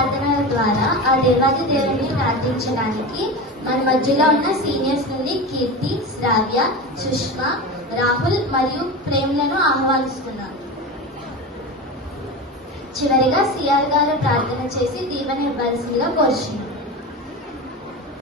ప్రార్థనల ద్వారా ఆ దేవాది దేవుని ప్రార్థించడానికి మన మధ్యలో ఉన్న సీనియర్స్ నుండి కీర్తి, శ్రావ్య, సుష్మా, రాహుల్ మరియు ప్రేమ్లను ఆహ్వానిస్తున్నాను. చివరిగా సిఆర్ గారు ప్రార్థన చేసి దీవెన ఇవ్వాల్సిందిగా కోరుచున్నాను.